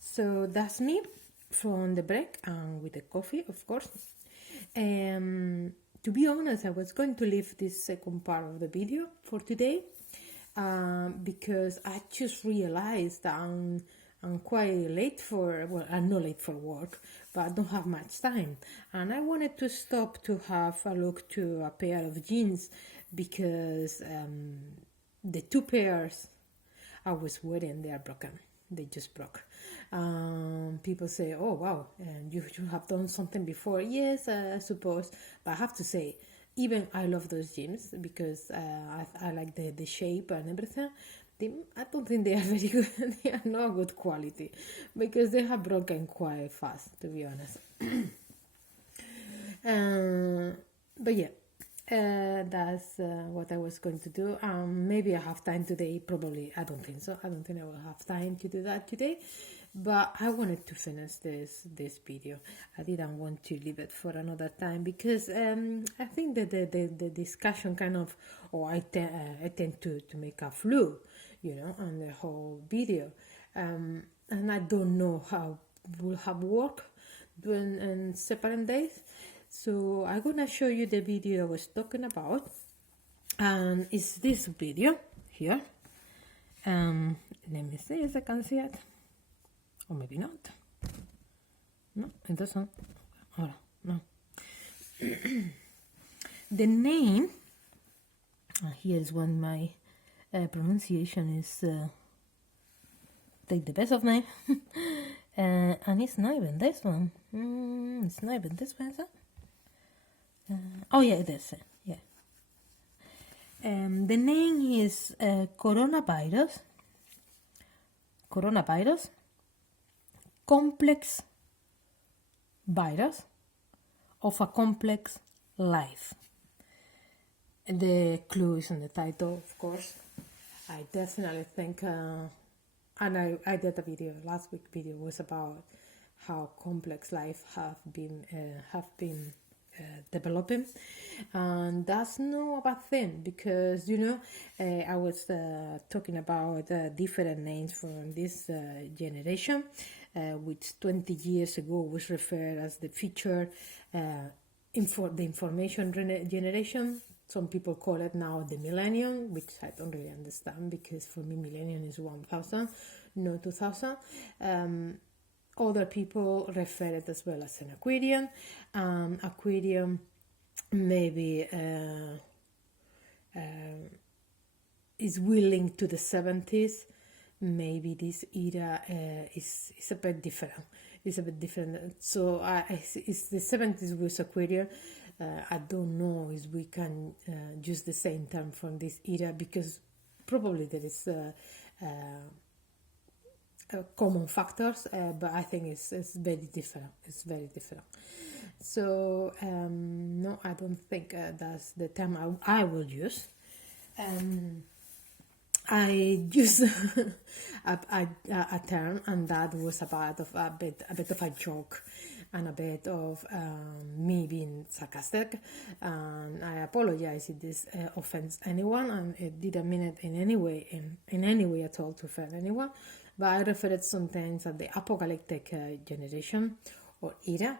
So that's me from the break and with the coffee, of course. To be honest, I was going to leave this second part of the video for today because I just realized that I'm quite late for, well, I'm not late for work, but I don't have much time. And I wanted to stop to have a look to a pair of jeans because the two pairs I was wearing, they are broken. They just broke. People say, oh, wow, and you have done something before. Yes, I suppose. But I have to say, even I love those jeans because I like the shape and everything. I don't think they are very good. They are not good quality because they have broken quite fast, to be honest. But yeah, that's what I was going to do. Maybe I have time today. Probably I don't think so. I don't think I will have time to do that today. But I wanted to finish this video. I didn't want to leave it for another time because I think that the discussion kind of, or I tend to make a flu, on the whole video, and I don't know how will have work during separate days. So I'm gonna show you the video I was talking about, and it's this video here. Let me see if I can see it, or maybe not. No, it doesn't. Oh, no. The name. Here's one. My pronunciation is take the best of me, and it's not even this one. It's not even this one, is it? Oh yeah, it is. Yeah. The name is coronavirus. Coronavirus. Complex virus of a complex life. The clue is in the title, of course. I definitely think, and I did a video, last week video was about how complex life have been developing, and that's not a bad thing because I was talking about different names from this generation, which 20 years ago was referred as the future the information generation. Some people call it now the millennium, which I don't really understand because for me millennium is 1000, not 2000. Other people refer it as well as an Aquarian. Aquarian maybe is willing to the 70s. Maybe this era is a bit different. It's a bit different. So it's the 70s with Aquarian. I don't know if we can use the same term from this era because probably there is common factors, but I think it's very different. It's very different. So no, I don't think that's the term I will use. I used a term, and that was a bit of a joke and a bit of me being sarcastic. And I apologize if this offends anyone, and it didn't mean it in any way at all to offend anyone. But I referred sometimes at the apocalyptic generation or era.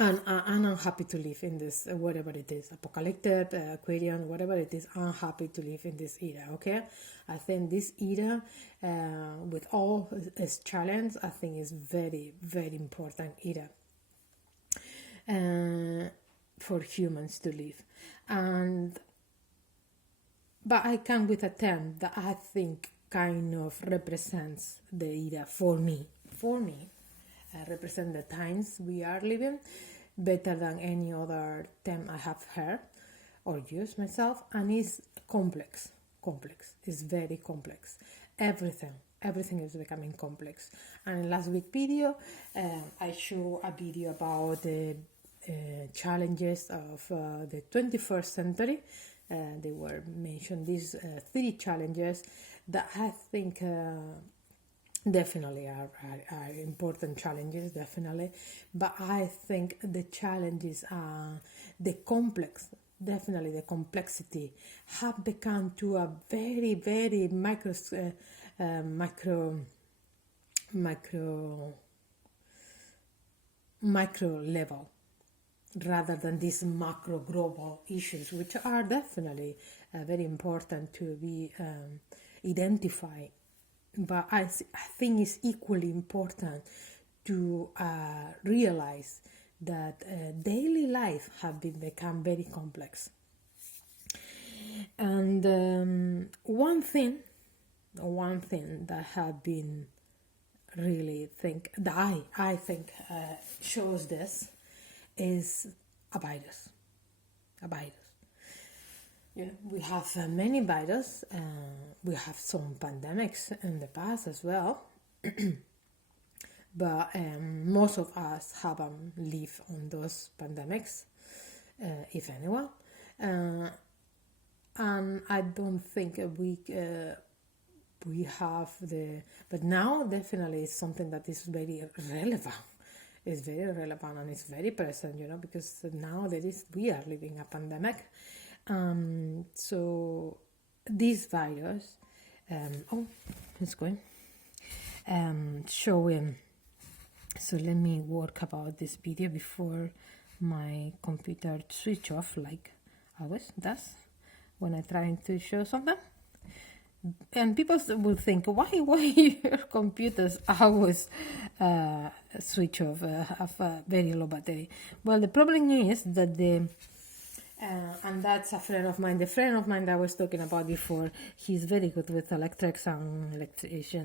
And I'm happy to live in this, whatever it is, apocalyptic, Aquarian, whatever it is, I'm happy to live in this era, okay? I think this era, with all its challenge, I think is very, very important era for humans to live. But I come with a term that I think kind of represents the era for me. Represent the times we are living better than any other term I have heard or used myself, and it's complex. It's very complex. Everything is becoming complex. And in last week's video I show a video about the challenges of the 21st century. They were mentioned these 3 challenges that I think definitely are important challenges, definitely. But I think the challenges are the complexity have become to a very, very micro micro micro level rather than these macro global issues, which are definitely very important to be identified. But I think it's equally important to realize that daily life have become very complex. And one thing that have been really think that I think shows this is a virus. A virus. Yeah, we have many viruses. We have some pandemics in the past as well, but most of us haven't lived on those pandemics, if anyone. And I don't think we have the, but now definitely it's something that is very relevant. It's very relevant and it's very present, because now we are living a pandemic. So this virus, it's going, showing. So let me work about this video before my computer switch off, like always does when I try to show something. And people will think, why your computers always switch off, have a very low battery? Well, the problem is that and that's a friend of mine. The friend of mine that I was talking about before, he's very good with electrics and electronics.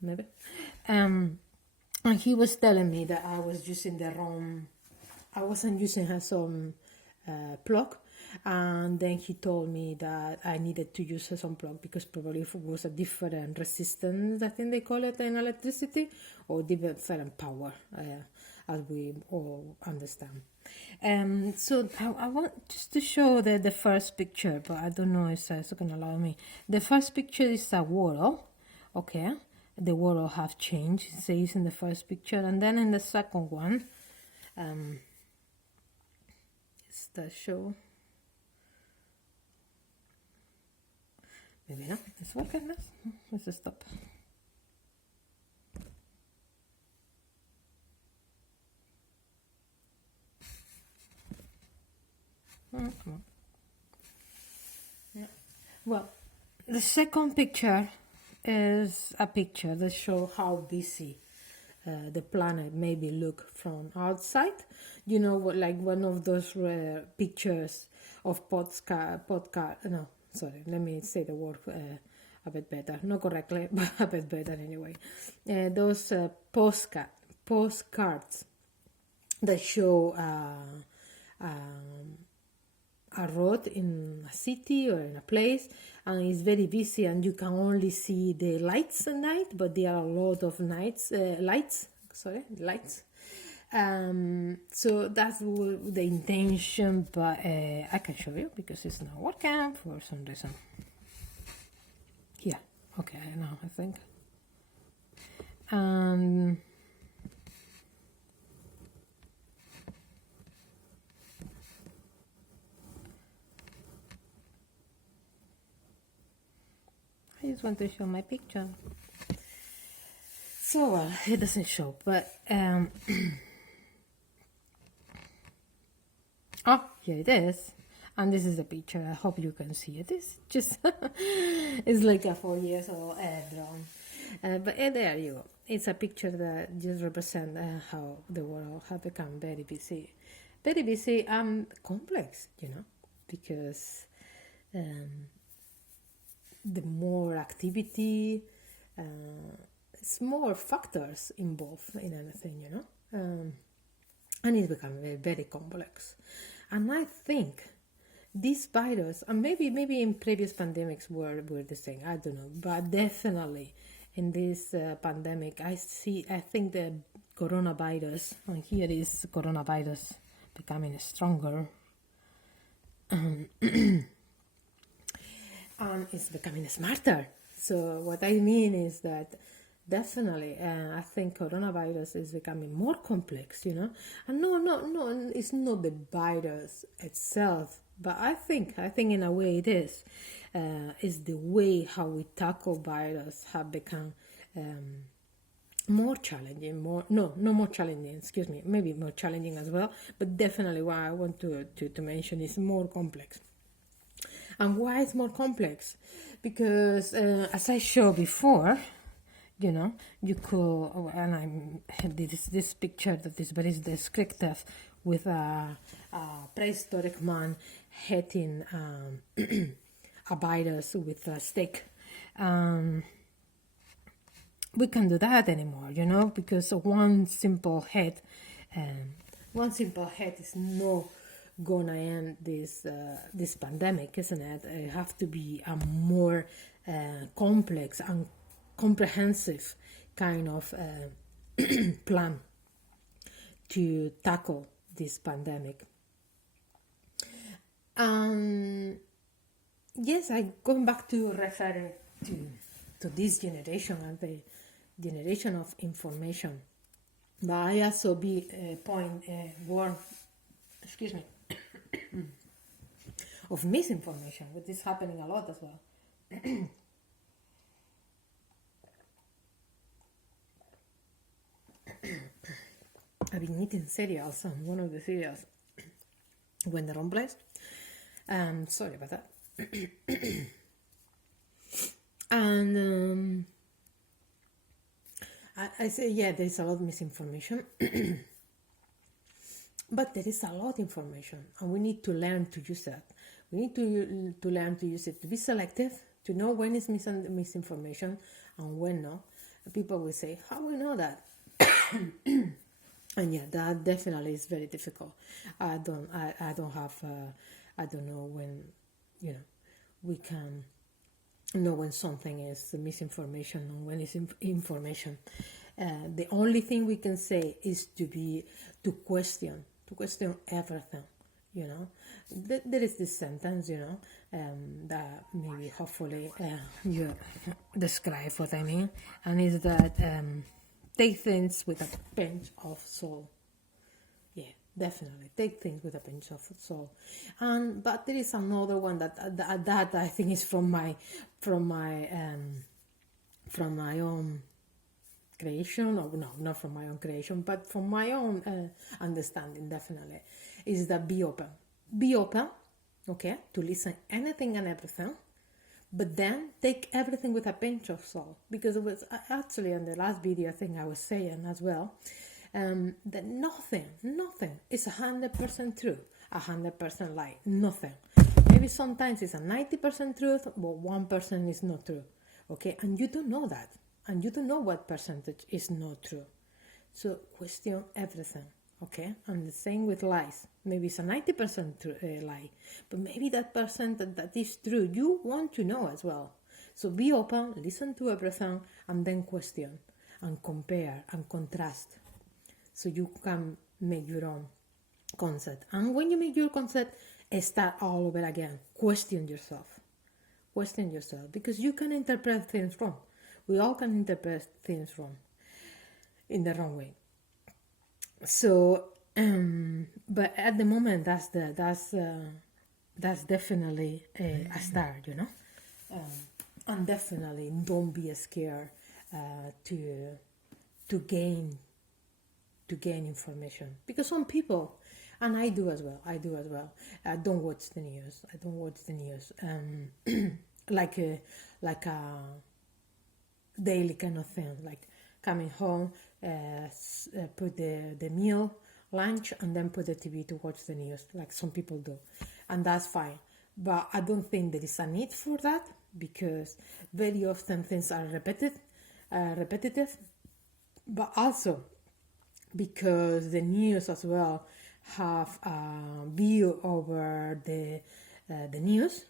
Maybe. And he was telling me that I was using the wrong, I wasn't using some plug, and then he told me that I needed to use some plug because probably it was a different resistance, I think they call it in electricity, or different power, as we all understand. So I want just to show the first picture, but I don't know if it's going to allow me. The first picture is a world, okay? The world have changed, it says in the first picture, and then in the second one, it's the show. Maybe not. It's working. Let's stop. Come on. Yeah. Well, the second picture is a picture that shows how busy the planet maybe look from outside. Like one of those pictures of podcast. No, sorry, let me say the word a bit better. Not correctly, but a bit better anyway. Those postcards that show a road in a city or in a place, and it's very busy, and you can only see the lights at night, but there are a lot of lights. So that's the intention, but I can show you because it's not working for some reason. Yeah, okay, now I think. I just want to show my picture. So, well, it doesn't show, but oh, here it is. And this is a picture. I hope you can see it. It's just, it's like a 4 years old drone. But there you go. It's a picture that just represents how the world has become very busy and complex, because the more activity, it's more factors involved in anything, and it's become very, very complex. And I think this virus, and maybe in previous pandemics were the same, I don't know, but definitely in this pandemic, I think the coronavirus, and here is coronavirus becoming stronger, and it's becoming smarter. So what I mean is that definitely. I think coronavirus is becoming more complex, And no, it's not the virus itself, but I think in a way it is. Is the way how we tackle virus have become more challenging, more no more challenging, excuse me, maybe more challenging as well, but definitely what I want to mention is more complex. And why it's more complex? Because as I showed before, you could, and I had this picture that is very descriptive with a prehistoric man hitting a virus with a stick. We can't do that anymore, because one simple hit is not gonna end this pandemic, isn't it? It have to be a more complex and comprehensive kind of plan to tackle this pandemic. Yes, I going back to referring to this generation and the generation of information. But I also be warn, excuse me, of misinformation, which is happening a lot as well. I've been eating cereals, and one of the cereals went the wrong place. Sorry about that. And I say, yeah, there's a lot of misinformation, but there is a lot of information, and we need to learn to use that. We need to learn to use it, to be selective, to know when is misinformation and when not. People will say, how we know that? And yeah, that definitely is very difficult. I don't know when, we can know when something is misinformation and when it's information. The only thing we can say is to question everything. There is this sentence, that maybe hopefully you describe what I mean, and is that take things with a pinch of salt. Yeah, definitely take things with a pinch of salt. But there is another one that I think is from my own creation, or no, not from my own creation, but from my own understanding. Definitely, is that be open, okay, to listen anything and everything. But then take everything with a pinch of salt, because it was actually in the last video I think I was saying as well, that nothing is 100% true, 100% lie, nothing. Maybe sometimes it's a 90% truth, but 1% is not true, okay? And you don't know that, and you don't know what percentage is not true. So question everything. Okay, and the same with lies. Maybe it's a 90% lie, but maybe that percent that is true, you want to know as well. So be open, listen to everything, and then question and compare and contrast, so you can make your own concept. And when you make your concept, start all over again. Question yourself, because you can interpret things wrong. We all can interpret things wrong, in the wrong way. So, but at the moment, that's definitely a start, and definitely don't be scared to gain information, because some people, and I do as well. I don't watch the news. Like a daily kind of thing, like coming home, put the meal, lunch, and then put the TV to watch the news, like some people do, and that's fine. But I don't think there is a need for that, because very often things are repetitive, but also because the news as well have a view over the news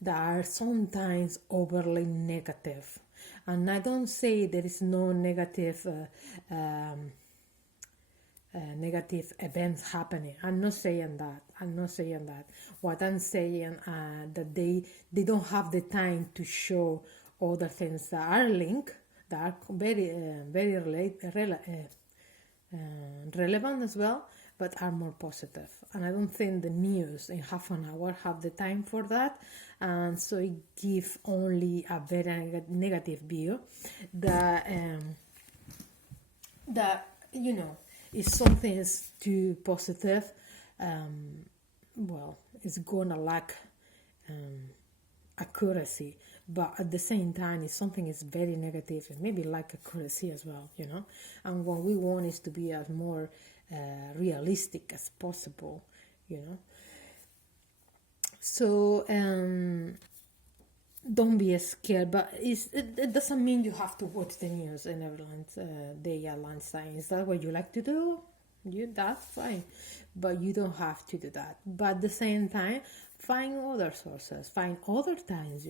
that are sometimes overly negative. And I don't say there is no negative events happening. I'm not saying that. What I'm saying that they don't have the time to show other things that are linked, that are very relevant as well, but are more positive. And I don't think the news in half an hour have the time for that, and so it gives only a very negative view that if something is too positive, well, it's gonna lack accuracy. But at the same time, if something is very negative, it maybe lack accuracy as well, and what we want is to be as more realistic as possible, so don't be scared, but it doesn't mean you have to watch the news in every day at lunchtime. Is that what you like to do? That's fine, but you don't have to do that. But at the same time, find other sources, find other times,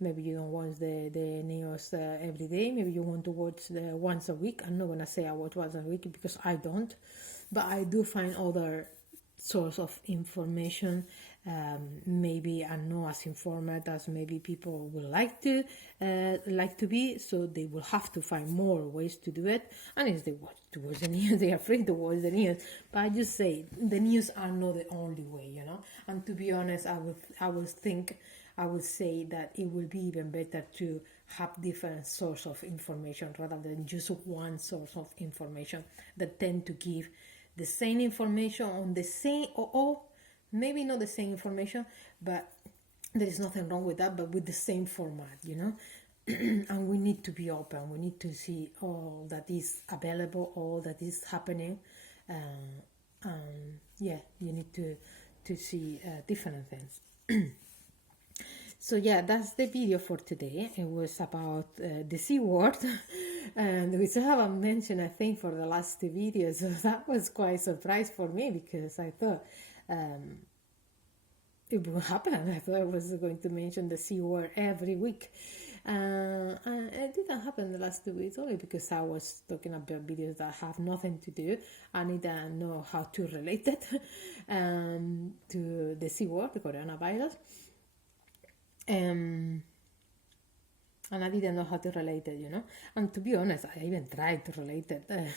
maybe you don't watch the news every day, maybe you want to watch once a week. I'm not gonna say I watch once a week because I don't, but I do find other source of information. Maybe I'm not as informed as maybe people would like to be, so they will have to find more ways to do it. And if they want to watch the news, they are free to watch the news. But I just say the news are not the only way, And to be honest, I would say that it will be even better to have different source of information rather than just one source of information that tend to give the same information on the same or maybe not the same information, but there is nothing wrong with that, but with the same format, And we need to be open. We need to see all that is available, all that is happening. You need to see different things. So yeah, that's the video for today. It was about the C word, and we still haven't mentioned, I think, for the last two videos. So that was quite a surprise for me because I thought it would happen. I thought I was going to mention the C word every week. And it didn't happen the last 2 weeks only because I was talking about videos that have nothing to do. I didn't know how to relate it to the C word, the coronavirus. And I didn't know how to relate it, And to be honest, I even tried to relate it. I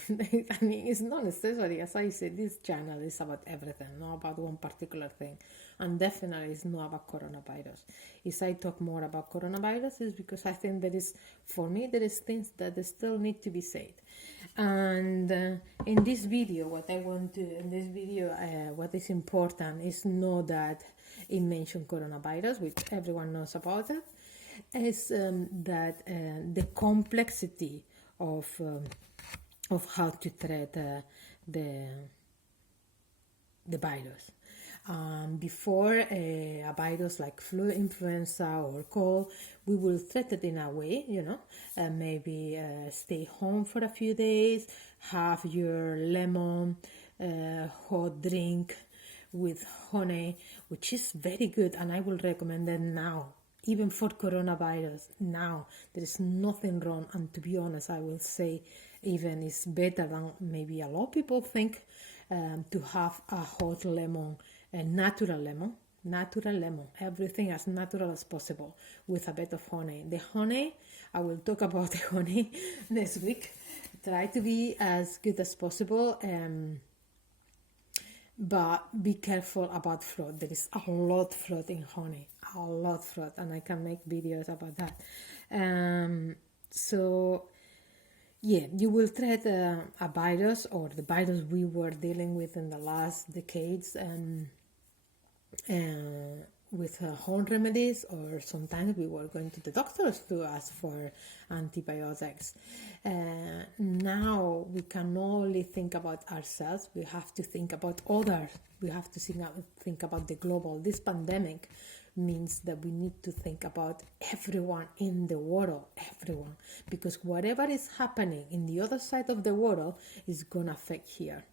mean, it's not necessary. As I said, this channel is about everything, not about one particular thing. And definitely it's not about coronavirus. If I talk more about coronavirus, it's because I think there is things that still need to be said. And in this video, what is important is not that it mentioned coronavirus, which everyone knows about it. Is that the complexity of how to treat the virus. Before a virus like flu, influenza, or cold, we will treat it in a way, maybe stay home for a few days, have your lemon hot drink with honey, which is very good, and I will recommend it now. Even for coronavirus, now there is nothing wrong, and to be honest, I will say even it's better than maybe a lot of people think to have a hot lemon, a natural lemon, everything as natural as possible with a bit of honey. The honey, I will talk about the honey next week. Try to be as good as possible. But be careful about fraud. There is a lot of fraud in honey, and I can make videos about that. So yeah, you will treat a virus, or the virus we were dealing with in the last decades, with home remedies, or sometimes we were going to the doctors to ask for antibiotics. Now we can only think about ourselves. We have to think about others. We have to think about the global. This pandemic means that we need to think about everyone in the world, everyone, because whatever is happening in the other side of the world is going to affect here.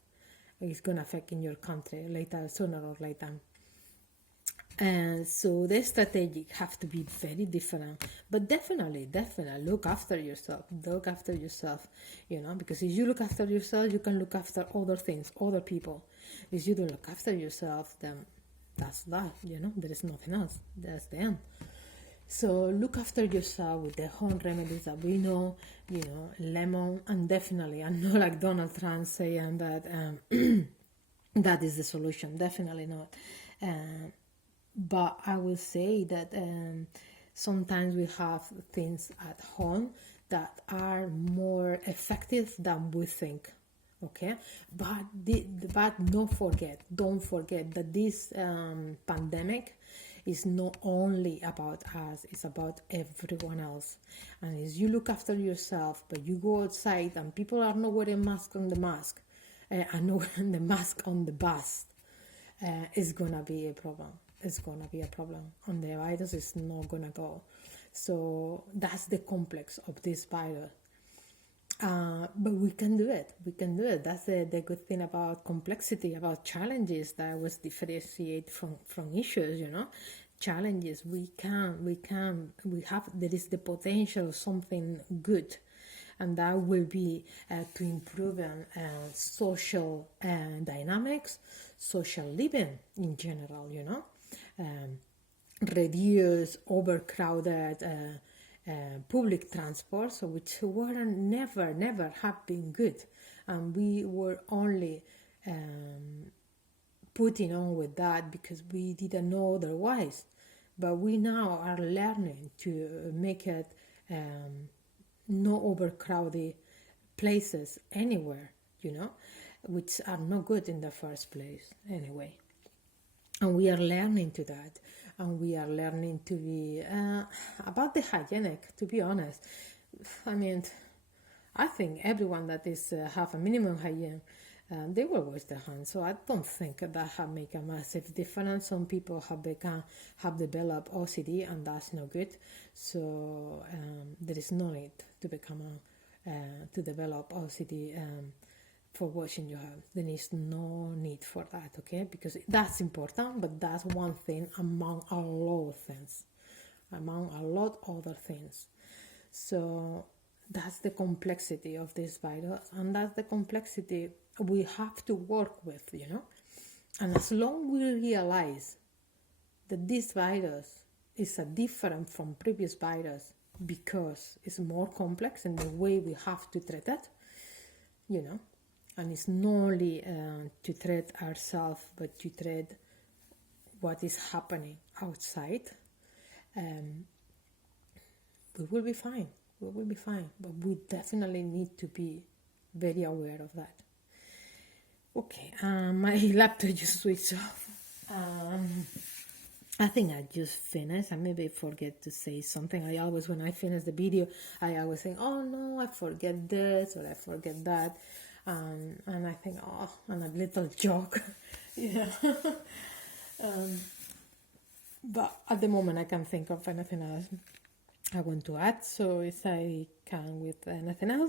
It's going to affect in your country sooner or later. And so the strategy have to be very different, but definitely look after yourself, because if you look after yourself, you can look after other things, other people. If you don't look after yourself, then that's that, there is nothing else. That's the end. So look after yourself with the home remedies that we know, lemon, and definitely, I'm not like Donald Trump saying that that is the solution. Definitely not. But I will say that sometimes we have things at home that are more effective than we think. Okay, but don't forget that this pandemic is not only about us, it's about everyone else. And as you look after yourself, but you go outside and people are not wearing mask on the mask, and not wearing the mask on the bus, it's gonna be a problem. It's gonna be a problem, and the virus is not gonna go. So that's the complex of this virus. But we can do it. We can do it. That's the good thing about complexity, about challenges that was differentiate from issues, Challenges, we have, there is the potential of something good, and that will be to improve social dynamics, social living in general, reduce overcrowded public transport, so which were never have been good, and we were only putting on with that because we didn't know otherwise. But we now are learning to make it no overcrowded places anywhere, which are not good in the first place anyway. And we are learning to that, and we are learning to be about the hygienic, to be honest. I mean, I think everyone that is have a minimum hygiene, they will wash their hands. So I don't think that have make a massive difference. Some people have developed OCD, and that's not good. So there is no need to to develop OCD. For washing your hands, there is no need for that, okay? Because that's important, but that's one thing among a lot of things, among a lot other things. So that's the complexity of this virus, and that's the complexity we have to work with, And as long we realize that this virus is a different from previous virus because it's more complex in the way we have to treat it, and it's not only to treat ourselves, but to treat what is happening outside, we will be fine. We will be fine. But we definitely need to be very aware of that. Okay, my laptop just switched off. I think I just finished. I maybe forget to say something. I always, when I finish the video, I always think, oh no, I forget this or I forget that. And I think, oh, and a little joke, but at the moment I can't think of anything else I want to add. So if I can with anything else,